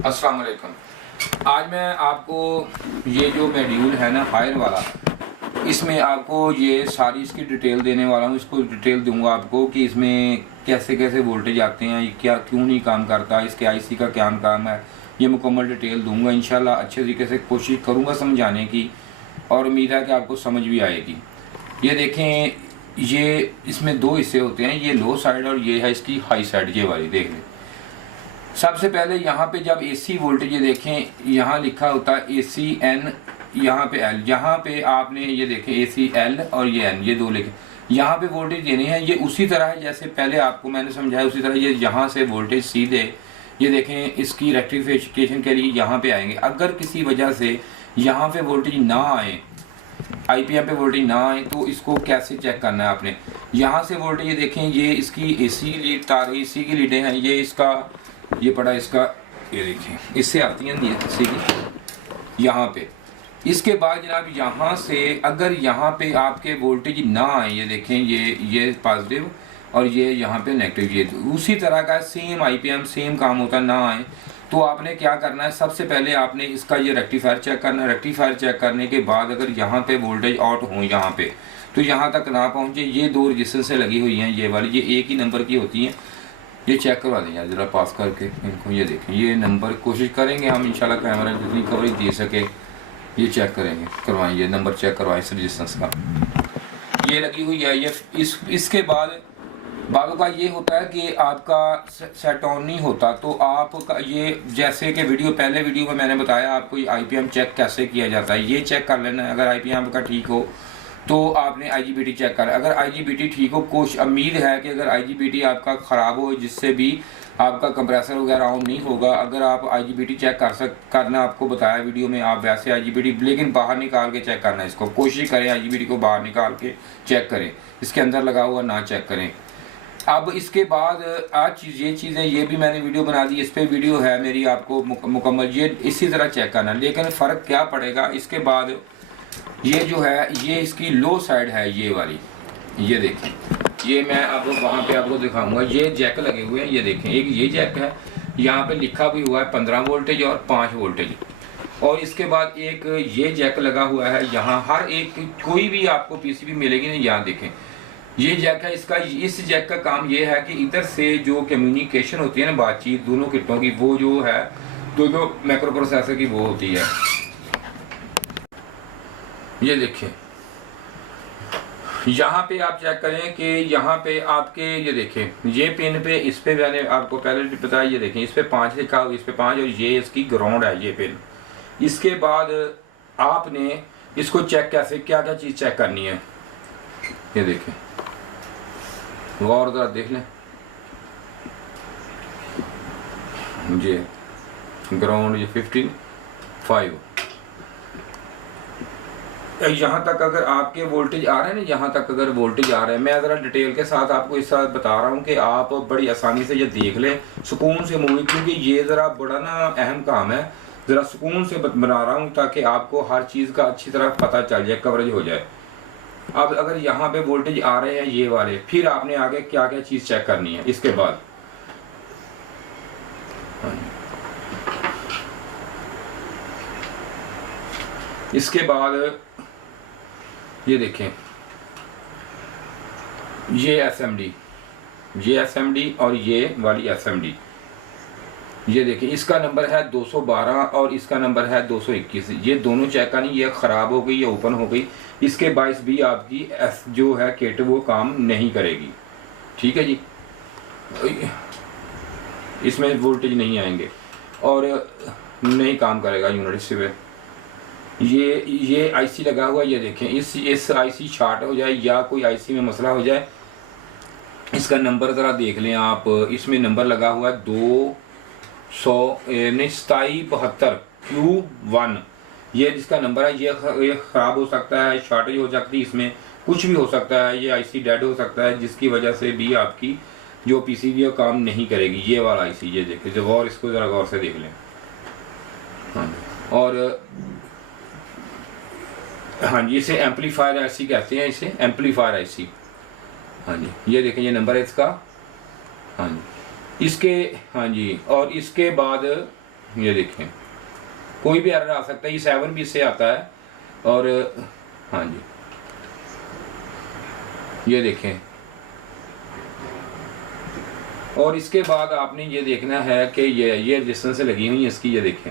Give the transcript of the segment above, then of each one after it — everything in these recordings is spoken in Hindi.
अस्सलाम वालेकुम। आज मैं आपको ये जो मॉड्यूल है ना हायर वाला, इसमें आपको ये सारी इसकी डिटेल देने वाला हूँ। इसको डिटेल दूंगा आपको कि इसमें कैसे कैसे वोल्टेज आते हैं, ये क्या क्यों नहीं काम करता, इसके आईसी का क्या काम है, ये मुकम्मल डिटेल दूंगा इंशाल्लाह। अच्छे तरीके से कोशिश करूँगा समझाने की और उम्मीद है कि आपको समझ भी आएगी। ये देखें, ये इसमें दो हिस्से होते हैं, ये लो साइड और ये है इसकी हाई साइड, ये वाली देख लें। सबसे पहले यहाँ पे जब एसी वोल्टेज, ये देखें यहाँ लिखा होता है एसी एन, यहाँ पे एल, यहाँ पे आपने ये देखें एसी एल और ये एन, ये दो लिखे, यहाँ पे वोल्टेज देने हैं। ये उसी तरह है जैसे पहले आपको मैंने समझाया, उसी तरह ये यहाँ से वोल्टेज सीधे ये देखें इसकी रेक्टिफिकेशन के लिए यहाँ पे आएंगे। अगर किसी वजह से यहाँ पे वोल्टेज ना आए, आईपीएम पे वोल्टेज ना आए, तो इसको कैसे चेक करना है आपने। यहाँ से वोल्टेज ये देखें, ये इसकी एसी लीड तार, एसी की लीडें हैं, ये इसका ये पड़ा इसका, ये देखिए इससे आती हैं एसी की यहाँ पे। इसके बाद जनाब यहाँ से अगर यहाँ पे आपके वोल्टेज ना आए, ये देखें ये पॉजिटिव और ये यहाँ पे नेगेटिव, ये उसी तरह का सेम आईपीएम सेम काम होता ना आए, तो आपने क्या करना है, सबसे पहले आपने इसका ये रेक्टिफायर चेक करना है। रेक्टिफायर चेक करने के बाद अगर यहाँ पे वोल्टेज आउट हो यहाँ पे, तो यहाँ तक ना पहुँचे, ये दो रजिस्टेंस से लगी हुई हैं, ये वाली ये एक ही नंबर की होती हैं, ये चेक करवा दें यार ज़रा पास करके इनको। ये देखें ये नंबर, कोशिश करेंगे हम इंशाल्लाह कैमरा जितनी कवरेज दे सके ये चेक करेंगे, करवाएं, ये नंबर चेक करवाएं इस रजिस्टेंस का, ये लगी हुई है। ये इसके बाद बागों का ये होता है कि आपका सेट ऑन नहीं होता, तो आपका ये जैसे कि पहले वीडियो में मैंने बताया आपको आईपीएम चेक कैसे किया जाता है, ये चेक कर लेना है। अगर आईपीएम का ठीक हो तो आपने आईजीबीटी चेक कर, अगर आईजीबीटी ठीक हो, कुछ उम्मीद है कि अगर आईजीबीटी आपका ख़राब हो जिससे भी आपका कंप्रेसर वगैरह ऑन नहीं होगा, अगर आप आईजीबीटी चेक करना आपको बताया वीडियो में, आप वैसे आईजीबीटी लेकिन बाहर निकाल के चेक करना है इसको, कोशिश करें आईजीबीटी को बाहर निकाल के चेक करें, इसके अंदर लगा हुआ ना चेक करें। अब इसके बाद आज ये चीज़ें ये भी मैंने वीडियो बना दी, इस पर वीडियो है मेरी, आपको मुकम्मल ये इसी तरह चेक करना। लेकिन फ़र्क क्या पड़ेगा इसके बाद, ये जो है ये इसकी लो साइड है ये वाली, ये देखें, ये मैं अब वहाँ पे आपको दिखाऊंगा। ये जैक लगे हुए हैं, ये देखें, एक ये जैक है, यहाँ पे लिखा भी हुआ है 15 वोल्टेज और 5 वोल्टेज, और इसके बाद एक ये जैक लगा हुआ है यहाँ। हर एक कोई भी आपको पीसीबी मिलेगी ना, यहाँ देखें ये जैक है इसका। इस जैक का काम ये है कि इधर से जो कम्युनिकेशन होती है ना, बातचीत दोनों किटों की, वो जो है दोनों माइक्रो प्रोसेसर की वो होती है। ये देखिए यहाँ पे आप चेक करें कि यहाँ पे आपके ये देखें, ये पिन पे, इस पे मैंने आपको पहले बताया, ये देखें इस पे 5 लिखा हुआ, इस पे 5, और ये इसकी ग्राउंड है ये पिन। इसके बाद आपने इसको चेक कैसे, क्या क्या चीज़ चेक करनी है, ये देखें गौर जरा देख लें, ये ग्राउंड, ये 15 यहाँ तक अगर आपके वोल्टेज आ रहे हैं ना, यहाँ तक अगर वोल्टेज आ रहे हैं, मैं ज़रा डिटेल के साथ आपको इस साथ बता रहा हूँ कि आप बड़ी आसानी से ये देख लें, सुकून से मूवी, क्योंकि ये ज़रा बड़ा ना अहम काम है, ज़रा सुकून से बना रहा हूँ ताकि आपको हर चीज़ का अच्छी तरह पता चल जाए, कवरेज हो जाए। अब अगर यहाँ पे वोल्टेज आ रहे हैं ये वाले, फिर आपने आगे क्या क्या चीज़ चेक करनी है इसके बाद। इसके बाद ये देखें, ये एसएमडी और ये वाली एसएमडी, ये देखें इसका नंबर है 212 और इसका नंबर है 221। ये दोनों चेक करनी, ये ख़राब हो गई या ओपन हो गई, इसके बायस भी आपकी जो है किट वो काम नहीं करेगी, ठीक है जी, इसमें वोल्टेज नहीं आएंगे और नहीं काम करेगा यूनिट से। ये आईसी लगा हुआ, ये देखें इस आईसी शॉर्ट हो जाए या कोई आईसी में मसला हो जाए, इसका नंबर ज़रा देख लें आप, इसमें नंबर लगा हुआ है 2772 Q1, ये जिसका नंबर है, ये ख़राब हो सकता है, शॉर्टेज हो सकती है, इसमें कुछ भी हो सकता है, ये आईसी डेड हो सकता है, जिसकी वजह से भी आपकी जो पीसीबी काम नहीं करेगी। ये वाला आईसी, ये देखें जो गौर, इसको ज़रा गौर से देख लें। हाँ, और हाँ जी, इसे एम्पलीफायर आईसी कहते हैं, इसे एम्पलीफायर आईसी। हाँ जी, ये देखें ये नंबर है इसका। हाँ जी, इसके, हाँ जी, और इसके बाद ये देखें कोई भी एरर आ सकता है, ये 7 भी इससे आता है। और हाँ जी ये देखें। और इसके बाद आपने ये देखना है कि ये रेजिस्टेंस लगी हुई है इसकी, ये देखें।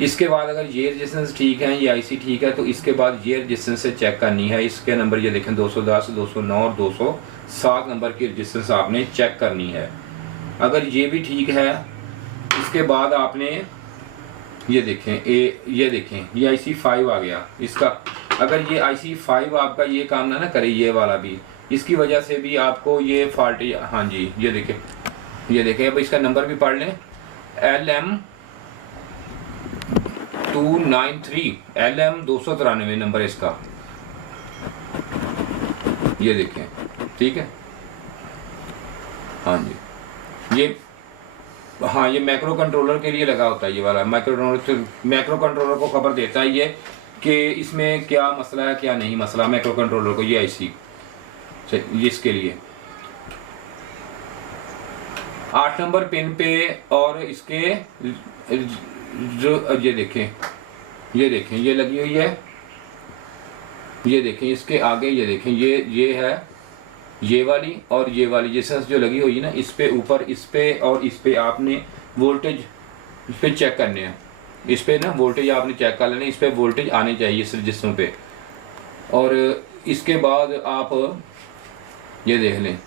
इसके बाद अगर ये रेजिस्टेंस ठीक है, ये आईसी ठीक है, तो इसके बाद ये रेजिस्टेंस से चेक करनी है। इसके नंबर ये देखें 210, 209 और 207 नंबर की रेजिस्टेंस आपने चेक करनी है। अगर ये भी ठीक है, इसके बाद आपने ये देखें ये देखें ये आईसी 5 आ गया इसका। अगर ये आईसी 5 आपका ये काम ना करे, ये वाला भी, इसकी वजह से भी आपको ये फॉल्ट, हाँ जी ये देखें अब इसका नंबर भी पढ़ लें, LM293 LM293 नंबर इसका, ये देखें ठीक है। हाँ जी ये मैक्रो कंट्रोलर के लिए लगा होता है, ये वाला मैक्रो कंट्रोलर को खबर देता है ये कि इसमें क्या मसला है क्या नहीं मसला, मैक्रो कंट्रोलर को, ये आईसी इसके लिए 8 नंबर पिन पे। और इसके जो ये देखें ये लगी हुई है, ये देखें इसके आगे, ये देखें ये है ये वाली और ये वाली रेजिस्टेंस जो लगी हुई है ना, इस पे ऊपर, इस पे और इस पे आपने वोल्टेज इस पे चेक करने हैं। इस पे ना वोल्टेज आपने चेक कर लेना, इस पे वोल्टेज आने चाहिए इस रजिस्टरों पे। और इसके बाद आप ये देख लें,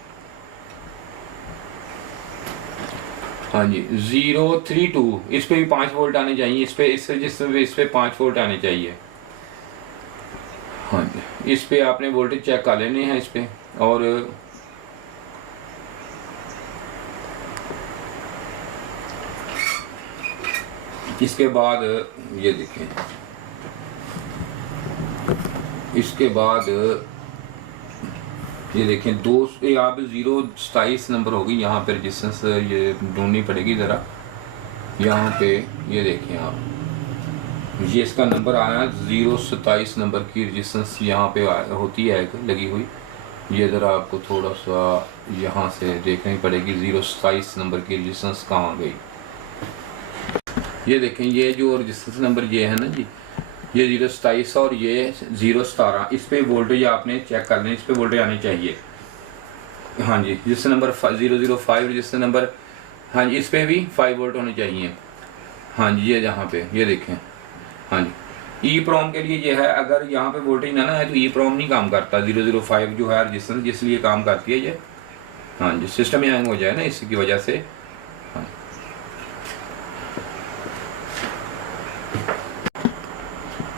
हाँ जी 032, इस पे भी 5 वोल्ट आने चाहिए, इस पे इस रजिस्टर पे इस पे 5 वोल्ट आने चाहिए। हाँ जी इस पे आपने वोल्टेज चेक कर लेने हैं इस पे। और इसके बाद ये देखें, इसके बाद ये देखें ये आप 027 नंबर होगी, यहाँ पे रजिस्टेंस ये ढूंढनी पड़ेगी ज़रा। यहाँ पे ये देखें आप, ये इसका नंबर आया है 027 नंबर की रजिस्टेंस यहाँ पे होती है लगी हुई। ये ज़रा आपको थोड़ा सा यहाँ से देखनी पड़ेगी 027 नंबर की रजिस्टेंस कहाँ गई। ये देखें ये जो रजिस्टेंस नंबर ये है ना जी, ये 027 और ये 017, इस पे वोल्टेज आपने चेक कर लें, इस पे वोल्टेज आनी चाहिए। हाँ जी रजिस्टर नंबर 005 रजिस्टर नंबर, हाँ जी इस पे भी 5 वोल्ट होने चाहिए। हाँ जी ये यहाँ पे ये देखें, हाँ जी ई प्रोम के लिए ये है, अगर यहाँ पे वोल्टेज ना है तो ई प्रोम नहीं काम करता। 005 जो है रजिस्टर जिसलिए काम करती है ये, हाँ जी सिस्टम हैंग हो जाए ना इसकी वजह से। हाँ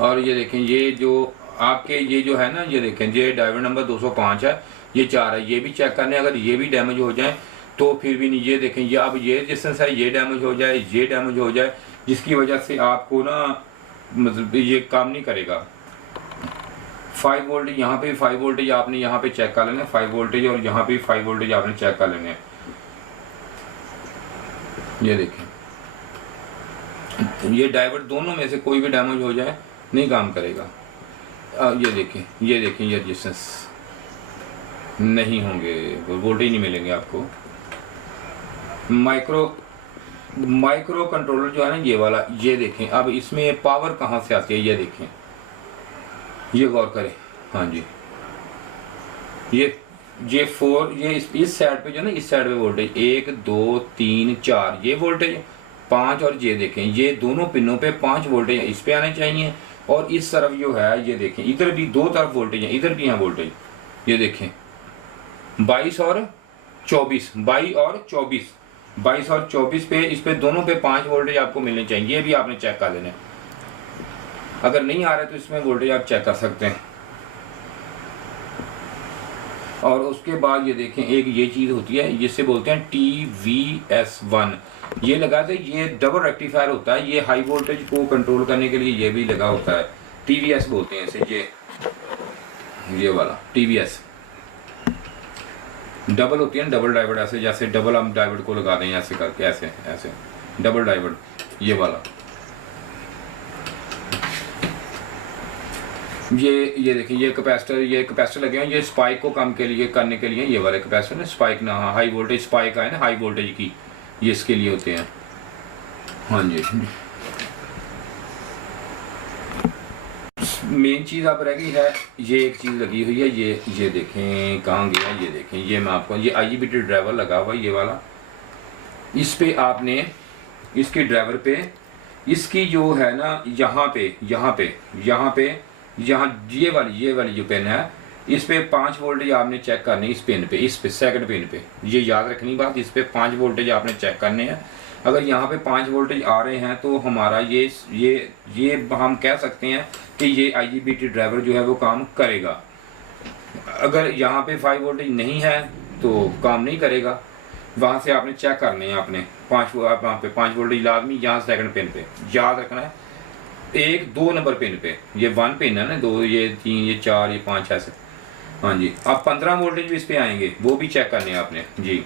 और ये देखें ये जो आपके ये जो है ना, ये देखें ये ड्राइवर नंबर 205 है, ये 4 है, ये भी चेक करने। अगर ये भी डैमेज हो जाए तो फिर भी नहीं, ये देखें ये अब ये रेजिस्टेंस है, ये डैमेज हो जाए, ये डैमेज हो जाए, जिसकी वजह से आपको ना मतलब ये काम नहीं करेगा। 5 वोल्टेज यहाँ पे 5 वोल्टेज आपने यहाँ पे चेक कर लेना, 5 वोल्टेज, और यहाँ पे 5 वोल्टेज आपने चेक कर लेने। ये देखें ये डाइवर्ट दोनों में से कोई भी डैमेज हो जाए नहीं काम करेगा। ये देखें ये रेजिस्टेंस नहीं होंगे, वोल्टेज नहीं मिलेंगे आपको। माइक्रो कंट्रोलर जो है ना ये वाला, ये देखें अब इसमें पावर कहाँ से आती है, ये देखें, ये गौर करें। हाँ जी ये 4 ये इस साइड पे जो है ना, इस साइड पे वोल्टेज 1 2 3 4 ये वोल्टेज 5, और ये देखें ये दोनों पिनों पे 5 वोल्टेज इस पे आने चाहिए। और इस तरफ जो है ये देखें इधर भी 2 तरफ वोल्टेज है, इधर भी है वोल्टेज, ये देखें 22 और 24 22 और 24 पे, इस पे दोनों पे 5 वोल्टेज आपको मिलने चाहिए। ये भी आपने चेक कर लेना है, अगर नहीं आ रहे तो इसमें वोल्टेज आप चेक कर सकते हैं। और उसके बाद ये देखें एक ये चीज़ होती है जिससे बोलते हैं TVS1, ये लगाते ये डबल रेक्टिफायर होता है, ये हाई वोल्टेज को कंट्रोल करने के लिए ये भी लगा होता है। TVS बोलते हैं इसे, ये वाला TVS डबल होती है ना, डबल डाइवर्ड, ऐसे जैसे डबल हम डाइवर्ड को लगा दें ऐसे करके, ऐसे ऐसे डबल डाइवर्ड, ये वाला। ये देखिए ये कैपेसिटर लगे हैं, ये स्पाइक को कम के लिए करने के लिए, ये वाले कैपेसिटर ना स्पाइक ना, हाई वोल्टेज स्पाइक है ना हाई वोल्टेज की, ये इसके लिए होते हैं। हाँ जी, मेन चीज़ अब रह गई है, ये एक चीज़ लगी हुई है, ये देखें कहाँ गया, ये देखें, ये मैं आपको, ये IGBT ड्राइवर लगा हुआ है ये वाला। इस पे आपने इसके ड्राइवर पे इसकी जो है ना, यहाँ ये वाली जो पेन है, इस पे 5 वोल्टेज आपने चेक करनी है। इस पेन पे, इस पे सेकंड पेन पे, ये याद रखनी बात, इस पे 5 वोल्टेज आपने चेक करने हैं। अगर यहाँ पे 5 वोल्टेज आ रहे हैं तो हमारा ये हम कह सकते हैं कि ये IGBT ड्राइवर जो है वो काम करेगा। अगर यहाँ पे 5 वोल्टेज नहीं है तो काम नहीं करेगा। वहाँ से आपने चेक करने हैं, आपने वहाँ पे 5 वोल्टेज लाजमी, यहाँ सेकंड पेन पे याद रखना है। 1-2 नंबर पेन पे, ये 1 पेन है ना, 2, ये 3, ये 4, ये 5 ऐसे। हाँ जी, अब 15 वोल्टेज भी इस पे आएंगे, वो भी चेक करने हैं आपने जी।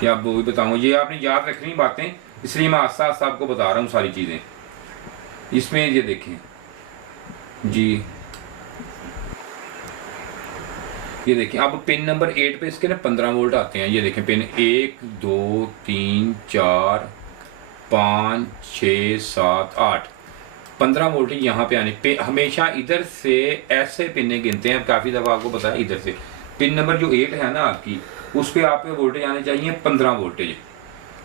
क्या आप वो भी बताऊंगा, ये आपने याद रखनी बातें, इसलिए मैं आस्ता आस्ता आपको बता रहा हूँ सारी चीज़ें। इसमें ये देखें जी, ये देखें, अब पिन नंबर 8 पे इसके ना 15 वोल्ट आते हैं। ये देखें, पिन 1, 2, 3, 4, 5, 6, 7, 8, 15 वोल्ट यहाँ पे आने पे। हमेशा इधर से ऐसे पिने गिनते हैं, काफ़ी दफ़ा आपको पता है। इधर से पिन नंबर जो 8 है ना आपकी, उस पर आपके वोल्टेज आने चाहिए 15 वोल्टेज,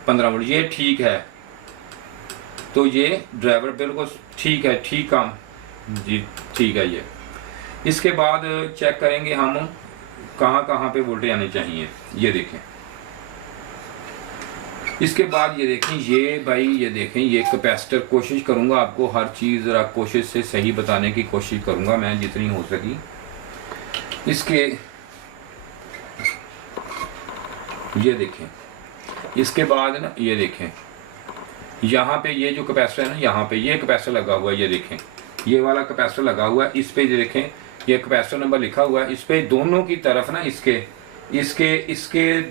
15 वोल्ट। ये ठीक है, तो ये ड्राइवर बिल्कुल ठीक है, ठीक काम जी, ठीक है। ये इसके बाद चेक करेंगे हम कहाँ पे वोल्टेज आने चाहिए। ये देखें, इसके बाद ये देखें, ये भाई ये देखें, ये कैपेसिटर, कोशिश करूंगा आपको हर चीज़ ज़रा कोशिश से सही बताने की कोशिश करूंगा मैं जितनी हो सकी। इसके ये देखें, इसके बाद ना ये देखें, यहाँ पे ये जो कैपेसिटर है ना, यहाँ पे ये कैपेसिटर लगा हुआ है। ये देखें, ये वाला कैपेसिटर लगा हुआ है। इस पे ये देखें, ये कैपेसिटर नंबर लिखा हुआ है। इस पे दोनों की तरफ ना, इसके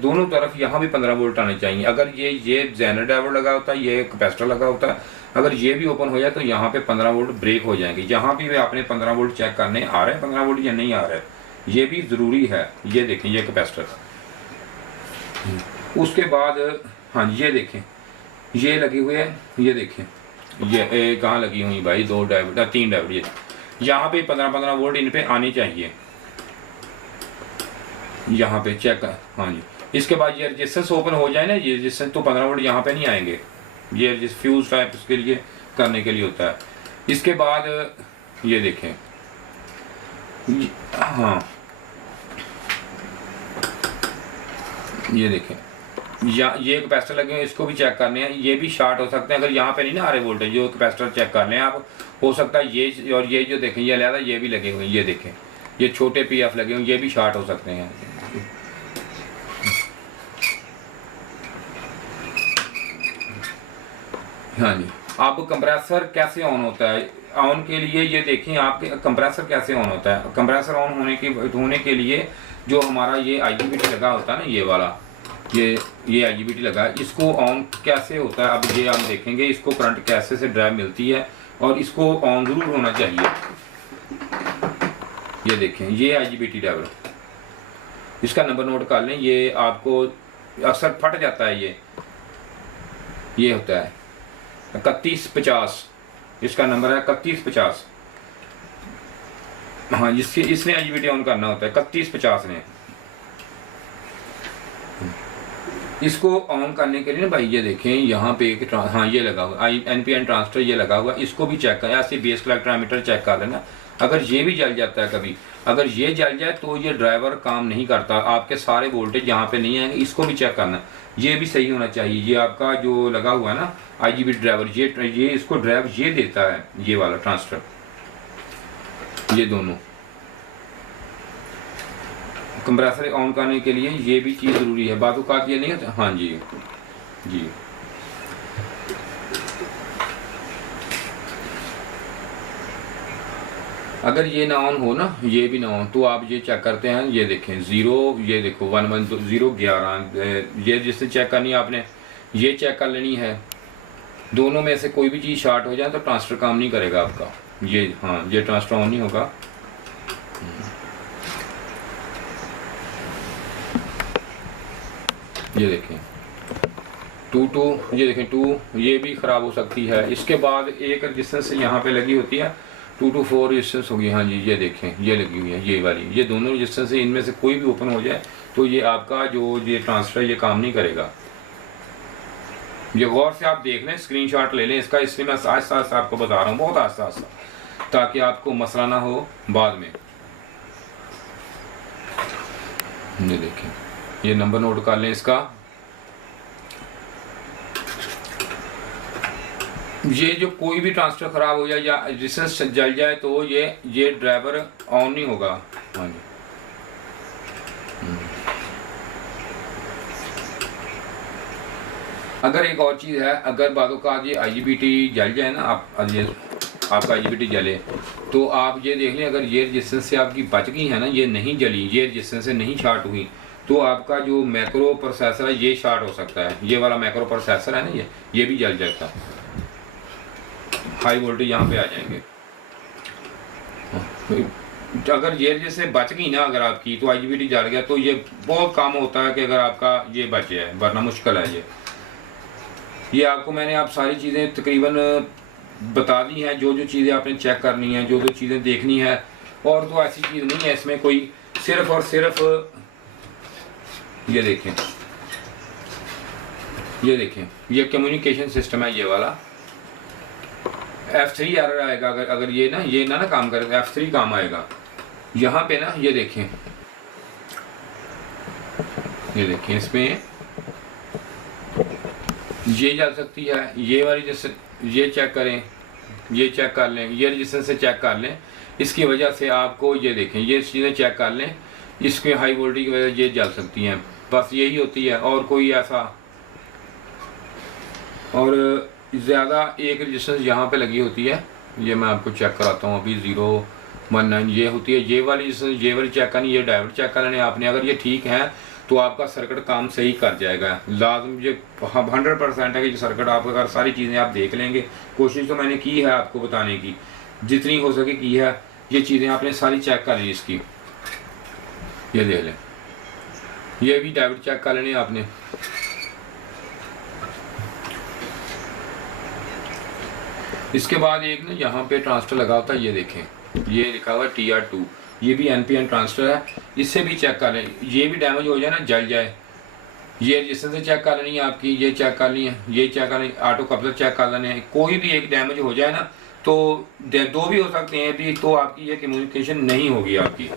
दोनों तरफ यहाँ भी 15 वोल्ट आने चाहिए। अगर ये जेनर ड्राइवर लगा होता है, ये कैपेसिटर लगा होता है, अगर ये भी ओपन हो जाए तो यहाँ पे 15 वोल्ट ब्रेक हो जाएंगे। यहाँ भी आपने 15 वोल्ट चेक करने, आ रहे हैं 15 वोल्ट या नहीं आ रहा है, ये भी ज़रूरी है। ये देखें, ये कैपेसिटर। उसके बाद हाँ, ये देखें, ये लगे हुए हैं। ये देखें, ये कहाँ लगी हुई भाई, 2 ड्राइवर, 3 ड्राइवर। ये यहाँ पे 15-15 वोल्ट इन पे आने चाहिए, यहाँ पे चेक कर। हाँ जी, इसके बाद ये रजिस्टेंस ओपन हो जाए ना, ये रजिस्टेंस, तो 15 वोल्ट यहाँ पे नहीं आएंगे। ये जिस फ्यूज टाइप उसके लिए करने के लिए होता है। इसके बाद ये देखें, हाँ ये देखें, ये कैपेसिटर लगे हैं, इसको भी चेक करने हैं। ये भी शार्ट हो सकते हैं, अगर यहाँ पे नहीं ना आ रहे वोल्टेज, जो कैपेसिटर चेक कर लें आप। हो सकता है ये और ये जो देखें, ये अलग, ये भी लगे हुए हैं। ये देखें, ये छोटे PF लगे हुए, ये भी शार्ट हो सकते हैं। हाँ जी, अब कंप्रेसर कैसे ऑन होता है? ऑन के लिए ये देखें, आपके कंप्रेसर कैसे ऑन होता है। कंप्रेसर ऑन होने के लिए जो हमारा ये IGBT लगा होता है ना, ये वाला, ये IGBT लगा है, इसको ऑन कैसे होता है अब ये हम देखेंगे। इसको करंट कैसे से ड्राइव मिलती है और इसको ऑन जरूर होना चाहिए। ये देखें, ये IGBT ड्राइवर, इसका नंबर नोट कर लें। ये आपको अक्सर फट जाता है, ये होता है 3150, इसका नंबर है 3150। हाँ, इसने IGBT ऑन करना होता है 3150 ने। इसको ऑन करने के लिए ना भाई, ये देखें यहाँ पे एक हाँ ये लगा हुआ NPN ट्रांजिस्टर, ये लगा हुआ, इसको भी चेक करें। ऐसे बेस कलेक्टर चेक कर लेना। अगर ये भी जल जाता है कभी, अगर ये जल जाए तो ये ड्राइवर काम नहीं करता, आपके सारे वोल्टेज यहाँ पे नहीं आएंगे। इसको भी चेक करना, ये भी सही होना चाहिए। ये आपका जो लगा हुआ है ना IGBT ड्राइवर, ये इसको ड्राइव ये देता है, ये वाला ट्रांजिस्टर, ये दोनों। कंप्रेसर ऑन करने के लिए ये भी चीज़ ज़रूरी है, बातों का ये नहीं होता। हाँ जी जी, अगर ये ना ऑन हो ना, ये भी ना ऑन, तो आप ये चेक करते हैं। ये देखें 0, ये देखो 11011, ये जिससे चेक करनी है आपने, ये चेक कर लेनी है। दोनों में से कोई भी चीज़ शार्ट हो जाए तो ट्रांजिस्टर काम नहीं करेगा आपका। ये हाँ, ये ट्रांजिस्टर ऑन नहीं होगा। ये देखें, 2 ये देखें 2 ये भी ख़राब हो सकती है। इसके बाद एक रजिस्टेंस यहाँ पे लगी होती है 2 to 4 रजिस्टेंस होगी। हाँ जी ये देखें ये लगी हुई है, ये वाली, ये दोनों रजिस्टेंस है, इनमें से कोई भी ओपन हो जाए तो ये आपका जो ये ट्रांसफ़र ये काम नहीं करेगा। ये गौर से आप देख लें, स्क्रीनशॉट ले लें इसका, इसलिए मैं आहिस्ता आहिस्ता आपको बता रहा हूँ, बहुत आहिस्ता आहिस्ता, ताकि आपको मसला ना हो बाद में। ये देखें, ये नंबर नोट कर लें इसका। ये जो कोई भी ट्रांसफर खराब हो जाए या रजिस्टेंस जल जाए तो ये ड्राइवर ऑन नहीं होगा। हाँ जी अगर एक और चीज़ है, अगर बातों का ये IGBT जल जाए ना, आपका IGBT जले तो आप ये देख लें, अगर ये रजिस्टेंस से आपकी बच गई है ना, ये नहीं जली, ये रजिस्टेंस से नहीं शॉर्ट हुई, तो आपका जो मैक्रो प्रोसेसर है ये शॉर्ट हो सकता है। ये वाला मैक्रो प्रोसेसर है ना, ये भी जल जाता है, हाई वोल्टेज यहाँ पे आ जाएंगे। अगर ये जैसे बच गई ना अगर आपकी, तो IGBT जल गया तो ये बहुत काम होता है कि अगर आपका ये बचे है, वरना मुश्किल है। ये आपको मैंने आप सारी चीज़ें तकरीबन बता दी हैं, जो जो चीज़ें आपने चेक करनी है, जो जो चीज़ें देखनी है, और तो ऐसी चीज़ नहीं है इसमें कोई, सिर्फ और सिर्फ ये देखें ये कम्युनिकेशन सिस्टम है, ये वाला F3 एरर आएगा अगर ये ना काम करे तो F3 काम आएगा। यहाँ पे ना ये देखें इसमें ये जल सकती है, ये वाली जैसे ये चेक करें, ये चेक कर लें, ये रजिस्टेंस से चेक कर लें, इसकी वजह से आपको ये देखें ये चीज़ें चेक कर लें, इसके हाई वोल्टेज की वजह से ये जल सकती हैं, बस यही होती है। और कोई ऐसा और ज़्यादा एक रजिस्टेंस यहाँ पे लगी होती है, ये मैं आपको चेक कराता हूँ अभी 019 ये होती है, ये वाली चेक करनी, ये डायोड चेक करने आपने, अगर ये ठीक है तो आपका सर्किट काम सही कर जाएगा। लाजम ये 100% है कि सर्किट आप अगर सारी चीज़ें आप देख लेंगे, कोशिश तो मैंने की है आपको बताने की, जितनी हो सके की है, ये चीज़ें आपने सारी चेक कर ली इसकी, ये देख लें, ये भी डायोड चेक कर लेने आपने। इसके बाद एक ना यहाँ पे ट्रांसफर लगा होता है, ये देखें ये लिखा हुआ है TR2, ये भी NPN ट्रांसफर है, इससे भी चेक कर लें, ये भी डैमेज हो जाए ना, जल जाए, ये रजिस्टेंस से चेक कर लेनी है आपकी, ये चेक कर ली है, ये चेक कर लें, ऑटो कपलर चेक कर लेने हैं, कोई भी एक डैमेज हो जाए ना, तो 2 भी हो सकते हैं भी, तो आपकी ये कम्युनिकेशन नहीं होगी आपकी।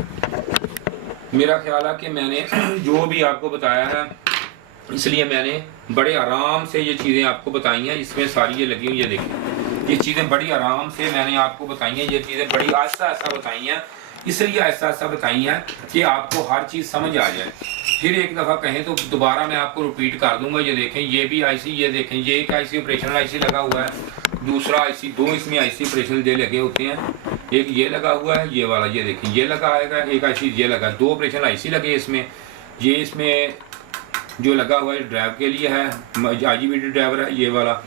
मेरा ख्याल है कि मैंने जो भी आपको बताया है, इसलिए मैंने बड़े आराम से ये चीज़ें आपको बताई हैं, इसमें सारी ये लगी हुई है, देखिए ये चीज़ें बड़ी आराम से मैंने आपको बताई हैं, ये चीज़ें बड़ी आहिस्ता आहिस्ता बताई हैं, इसलिए आहिस्ता आहिस्ता बताई हैं कि आपको हर चीज़ समझ आ जाए। फिर एक दफ़ा कहें तो दोबारा मैं आपको रिपीट कर दूंगा। ये देखें ये भी IC, ये देखें ये एक IC ऑपरेशनल IC लगा हुआ है, दूसरा IC, 2 इसमें IC ऑपरेशनल दे लगे होते हैं, एक ये लगा हुआ है, ये वाला ये देखें ये लगा आएगा, एक IC ये लगा, 2 ऑपरेशनल IC लगे इसमें। ये इसमें जो लगा हुआ है ड्राइव के लिए है, IGBT ड्राइवर है ये वाला।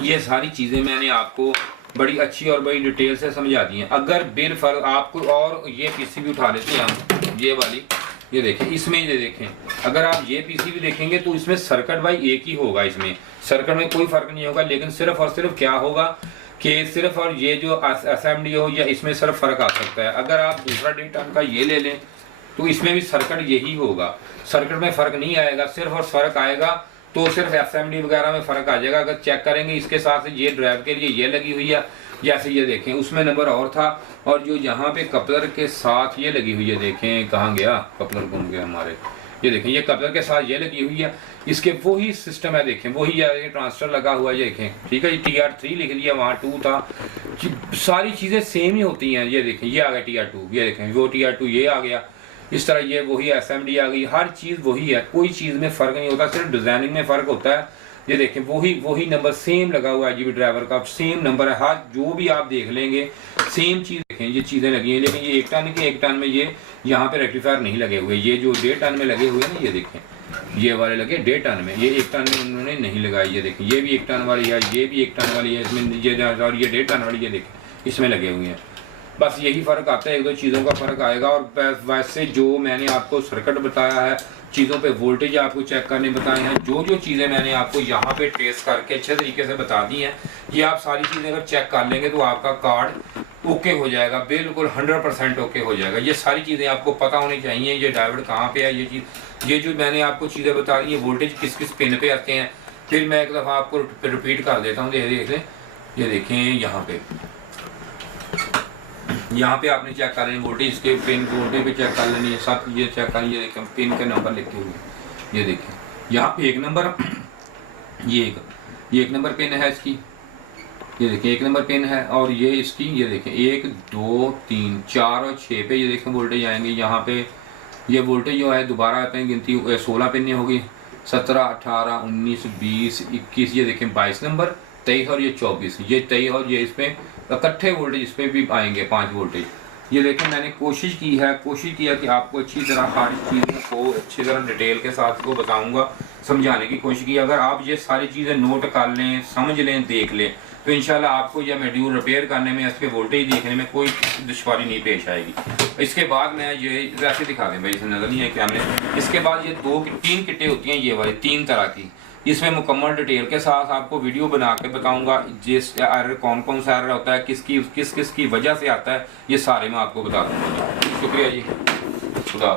ये सारी चीज़ें मैंने आपको बड़ी अच्छी और बड़ी डिटेल से समझा दी हैं। अगर बिल फर्क आपको, और ये PCB उठा लेते हैं हम, ये वाली ये देखें, इसमें ये देखें, अगर आप ये PCB देखेंगे तो इसमें सर्किट भाई एक ही होगा, इसमें सर्किट में कोई फ़र्क नहीं होगा, लेकिन सिर्फ और सिर्फ क्या होगा कि सिर्फ और ये जो असेंबली हो या इसमें सिर्फ फ़र्क आ सकता है। अगर आप दूसरा डेटा का ये ले लें तो इसमें भी सर्किट यही होगा, सर्किट में फ़र्क नहीं आएगा, सिर्फ और फ़र्क आएगा तो सिर्फ असेंबली वगैरह में फ़र्क आ जाएगा। अगर चेक करेंगे इसके साथ ये ड्राइव के लिए ये लगी हुई है, जैसे ये देखें उसमें नंबर और था, और जो यहाँ पे कपलर के साथ ये लगी हुई है, देखें कहाँ गया कपलर, घूम गया हमारे, ये देखें ये कपलर के साथ ये लगी हुई है, इसके वही सिस्टम है, देखें वही है, ट्रांसफर लगा हुआ है, ये देखें ठीक है, ये TR3 लिख दिया, वहाँ 2 था, सारी चीज़ें सेम ही होती हैं। ये देखें ये आ गया TR2, ये देखें वो TR2 ये आ गया, इस तरह ये वही असेंबली आ गई, हर चीज़ वही है, कोई चीज़ में फ़र्क नहीं होता, सिर्फ डिज़ाइनिंग में फ़र्क होता है। ये देखें वही नंबर सेम लगा हुआ है, IGBT ड्राइवर का सेम नंबर है, हर जो भी आप देख लेंगे सेम चीज़ देखें, ये चीज़ें लगी हैं, लेकिन ये 1 टन के 1 टन में ये यहाँ पे रेक्टिफायर नहीं लगे हुए, ये जो 1.5 टन में लगे हुए हैं ना, ये देखें ये वाले लगे 1.5 टन में, ये 1 टन में उन्होंने नहीं लगाई, ये देखें ये भी 1 टन वाली है, ये भी 1 टन वाली है इसमें, ये और ये 1.5 टन वाली ये देखें इसमें लगे हुए हैं। बस यही फ़र्क आता है, एक दो चीज़ों का फ़र्क आएगा। और वैसे जो मैंने आपको सर्किट बताया है, चीज़ों पे वोल्टेज आपको चेक करने बताए हैं, जो जो चीज़ें मैंने आपको यहाँ पे ट्रेस करके अच्छे तरीके से बता दी हैं, ये आप सारी चीज़ें अगर चेक कर लेंगे तो आपका कार्ड ओके हो जाएगा, बिल्कुल 100% ओके हो जाएगा। ये सारी चीज़ें आपको पता होनी चाहिए, ये डायोड कहाँ पे है, ये चीज़, ये जो मैंने आपको चीज़ें बता दी, ये वोल्टेज किस किस पिन पे आते हैं। फिर मैं एक दफ़ा आपको रिपीट कर देता हूँ, देख लें, ये देखें यहाँ पे आपने चेक कर लेनी वोल्टेज के पिन, वोल्टेज पे चेक कर लेनी है, सब ये चेक कर लीजिए, देखें पिन के नंबर लिखे हुए, ये देखें यहाँ पे 1 नंबर, ये एक नंबर पिन है इसकी, ये देखें 1 नंबर पिन है। और ये इसकी, ये देखें 1 2 3 4 और 6 पे ये देखें वोल्टेज आएंगे। यहाँ पे ये वोल्टेज जो है दोबारा पे गिनती 16 पिन होगी, 17 18 19 20 21, ये देखें 22 नंबर, 23 और ये 24, ये 23 और ये इस पे इकट्ठे वोल्टेज इस पे भी आएंगे 5 वोल्टेज। ये देखें मैंने कोशिश किया कि आपको अच्छी तरह हर चीज़ों को अच्छी तरह डिटेल के साथ इसको बताऊंगा, समझाने की कोशिश की। अगर आप ये सारी चीज़ें नोट कर लें, समझ लें, देख लें, तो इंशाल्लाह आपको यह मॉड्यूल रिपेयर करने में, इसके वोल्टेज देखने में कोई दुश्वारी नहीं पेश आएगी। इसके बाद मैं ये ऐसे दिखा दें भाई, इसे नज़र नहीं है कैमरे। इसके बाद ये 3 किटें होती हैं, ये वाली 3 तरह की, इसमें मुकम्मल डिटेल के साथ आपको वीडियो बना के बताऊंगा। जिस एरर कौन सा एरर होता है, किस किस की वजह से आता है, ये सारे मैं आपको बता दूंगा। शुक्रिया जी, खुदा।